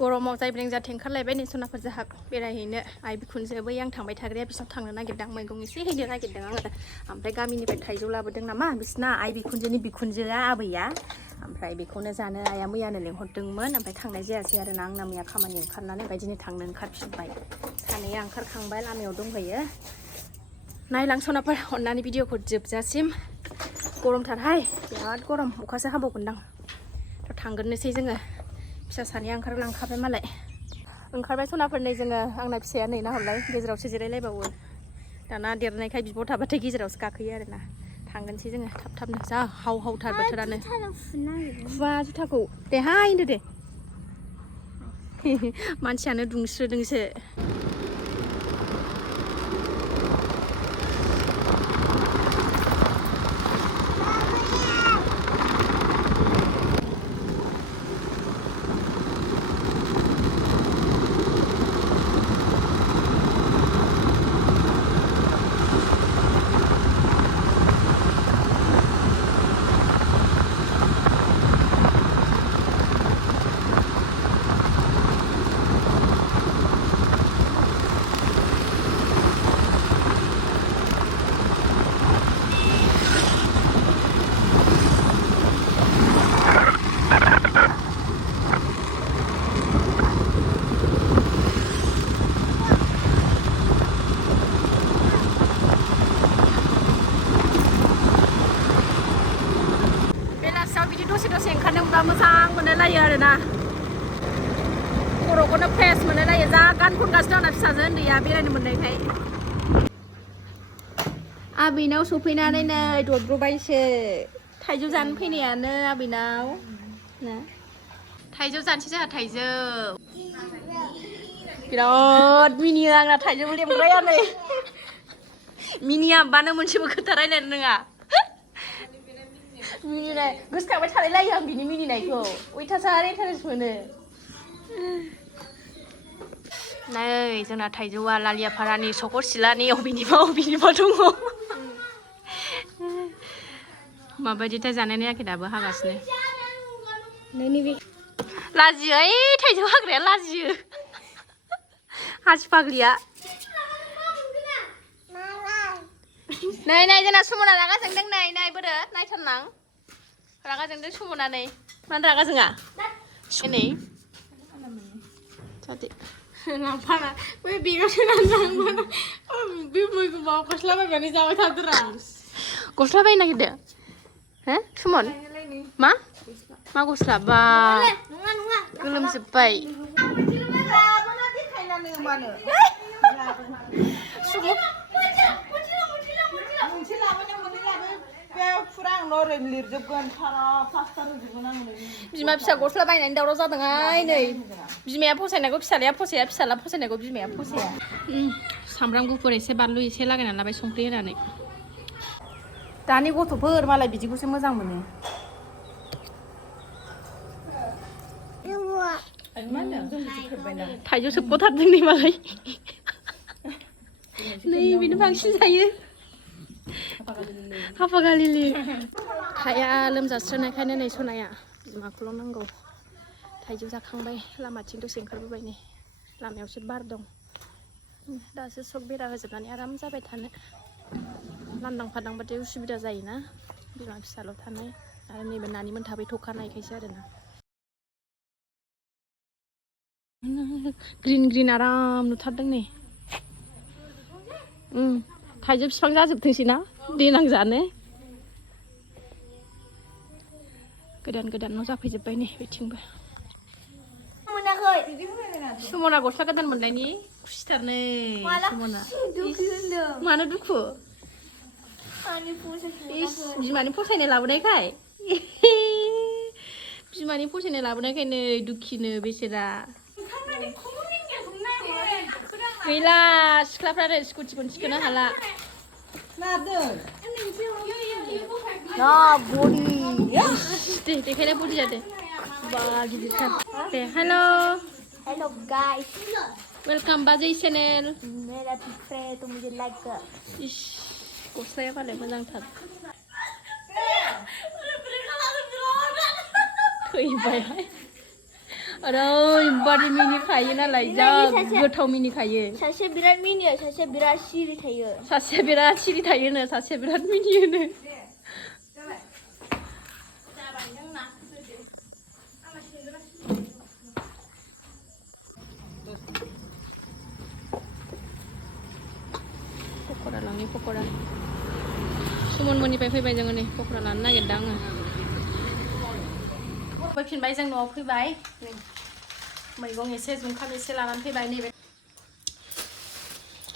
गरमाव जायब्रें जाथें ओंखारलायबाय नै सनाफोर जाहा बेरायहैनो आइ बिखुनजो बै आं थांबाय थाग्राया बिसाव थांनो नागिरदों मैगं एसे हैनो नागिरदों आङो ओमफ्राय गामिनिफ्राय थाइजौ लाबोदों नामा बिसिना आइ बिखुनजोनि बिखुनजोआ आबैया ओमफ्राय बेखौनो जानो आइया मैयानो लेंहरदोंमोन ओमफ्राय थांनाय जायासै आरोना आंना मैया खामानि ओंखारनानै बायदिनो थांनो ओंखारफिनबाय सानैया ओंखारखांबाय लामायाव दंहैयो नायलां सनाफोर अननानै भिडिअखौ जोबजासिम गरमथारहाय बिराद गरम अखासो हाबावगोनदां थ' थांगोरनोसै जोङो फिसा सानैया ओंखारलांखाबाय मालाय ओंखारबाय सनाफोर नै जोङो आंना फिसाया नै नाहरलाय गेजेरावसो जिरायलायबावो दाना देरनायखाय बिब' थाबाथाय गेजेरावसो गाखोयो आरोना थांगोनसै जोङो थाब थाबनो जा हाव हावथार बोथोरानो खुवा जुथाखौ दे हाय होनदो दे मानसियानो दुंस्रोदोंसो दसे ओंखारनो मोनबा मोजां मोनलायो आरोना खर'खौनो फ्रेस मोनलायो जा गान खनगासिनो आंना फिसाजो उन्दैया बेरायनो मोननायखाय आबैनाव सफैनानै नै दद्रबायसो थाइजौ जानो फैनायानो आबैनाव थाइजौ जानोसै जोंहा थाइजौ बिराद मिनियो आंना थाइजौ लेमग्राया नै मिनिया होमबानो मोनसेबो खोथा रायलायनो रोङा मिनिनाय गोसोखांबाय थालाय लायो आं बिनि मिनिनायखौ अयथासार इन्टारेस्ट मोनो नै जोंना थाइजौआ लालियाफारानि सकर सिलानि अबेनिबा दङ माबायदिथाय जानाय नायाखै दाबो हागासिनो लाजियो ओइ थाइजौ हाग्राया लाजियो हासि फाग्लिया नै नै जोंना सुमना रागा जोंदों नै बोरो नायथारनां रागा जोंदों सुमनानै मानो रागा जोङा नै जादो लांफाना बै बेगाव सोनानै लांफाना बे मैगं गस्ला बायनानै जाबाय थादोरा गस्ला बायनो नागिरदों हो सुमन मा गस्ला बा गोलोमजोब्बाय बिमा फिसा गस्ला बायनानै दावराव जादोंहाय नै बिमाया फसायनायखौ फिसालाया फसाया फिसाला फसायनायखौ बिमाया फसाया सामब्राम गुफुर एसे बानलु एसे लागायनानै लाबाय संख्रि होनानै दानि गथ'फोर मालाय बिदिखौसो मोजां मोनो थाइजौ सोबख'थारदों नै मालाय नै बेनो बांसिन जायो हाफा गालिलि थाया लोमजास्रोनायखायनो नै सनाया बिमाखौल' नांगौ थाइजौ जाखांबाय लामाथिं दसे ओंखारबोबाय नै लामायावसो बार दं दासो सक बेरा होजोबनानै आराम जाबाय थानो लांदां फादांबाथाय उसुबिदा जायोना बिमा फिसाल' थानाय आरो नैबे नानिमोन थाबाय थखानायखायसो आरोना ग्रिन आराम नुथारदों नै थाइजौ बिफां जाजोबथोंसै ना देनां जानो गोदान न' जाफैजोब्बाय नै बेथिंबो सुमना गस्ला गोदान मोननायनि खुसिथार नै सुमना मानो दुखु बिमानि फसायनाय लाबोनायखाय नै दुखिनो बेसेरा गैला सिख्लाफ्रा स्कुटिखौनो थिखोनो हाला दे देखायना बडि जादे बा गिदिरथार दे हेलो गाइस वेलकाम बाजै चैनल मेरा फ्रेंड तो मुझे लाइक कर इस गस्लाया मालाय मोजांथार थैबायहाय ओरैबादि मिनिखायो नालाय जा गोथाव मिनिखायो सासे बिराद मिनियो सासे बिराद सिरि थायो सासेया बिराद सिरि थायोनो सासेया बिराद मिनियोनो पक'रा लांनि पक'रा सुमनमोननिफ्राय फैबाय जोङो नै पक'रा लानो नागिरदों आङो फैफिनबाय जों न'आव फैबाय नै मैगं एसे जुंखाम एसे लानानै फैबाय नैबे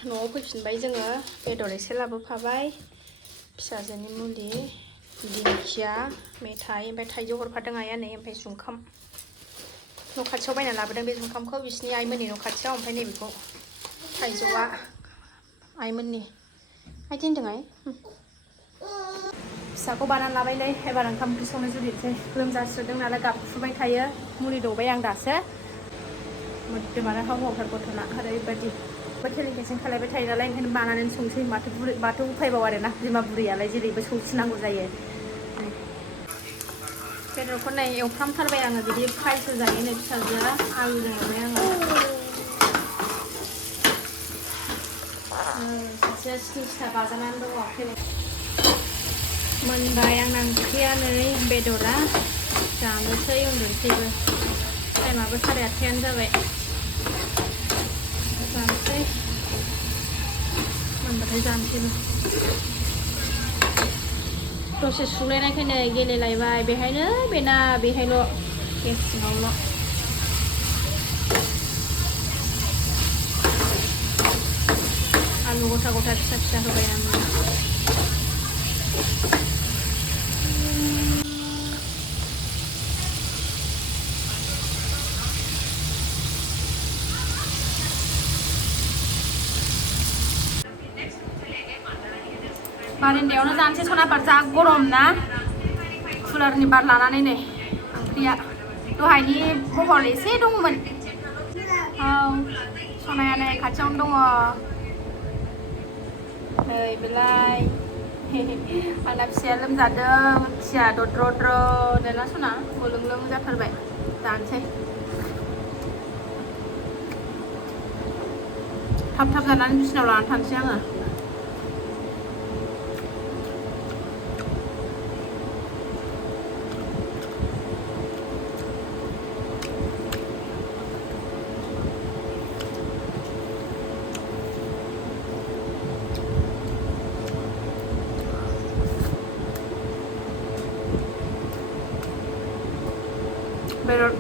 न'आव फैफिनबाय जोङो बेदर एसे लाबोफाबाय फिसाजोनि मुलि दिंखिया मेथाइ ओमफ्राय थाइजौ हरफादों आइया नै ओमफ्राय जुंखाम न' खाथियाव बायना लाबोदों बे जुंखामखौ बिसिनि आइमोननि न' खाथियाव ओमफ्राय नैबेखौ थाइजौआ आइमोननि आइ दोनदों आइ फिसाखौ बानानै लाबायलै एबार ओंखाम ओंख्रि संनो जुरिनोसै लोमजास्रोदों नालाय गाबखुबाय थायो मुलि दौबाय आं दासो मोदोमानो हावहावथार गथ'ना ओरैबायदि खेलें खेसें खालायबाय थायो नालाय ओंखायनो बानानै संसै माथो उफायबाव आरोना बिमा बुरैयालाय जेरैबो सौसिनांगौ जायो बेदरखौ नै एवफ्रामथारबाय आङो बिदि फ्रायसो जायो नै फिसाजोआ आलुजों एवबाय आङो सासेया सिनि सिथा बाजानानै दङ मोनबाय आंना ओंख्रिया नै बेदरा जानोसै उन्दुनोसैबो टाइमाबो 8:30 जाबाय जानोसै मोनबाथाय जानोसैबो दसे सुलायनायखाय नै गेलेलायबाय बेहायनो बेना बेहायल' गेस सिङावल' आलु गथा गथा फिसा फिसा होबाय आङो बारेन्दायावनो जानोसै सनाफोर जा गरम ना कुलारनि बार लानानै नै ओंख्रिया दहायनि महर एसे दङमोन औ सनाया नै खाथियावनो दङ नै बेलाय आंना फिसाया लोमजादों फिसाया दद्र ना सना गोलोंलों जाथारबाय जानोसै थाब जानानै बिसिनाव लानानै थांसै आङो बेदर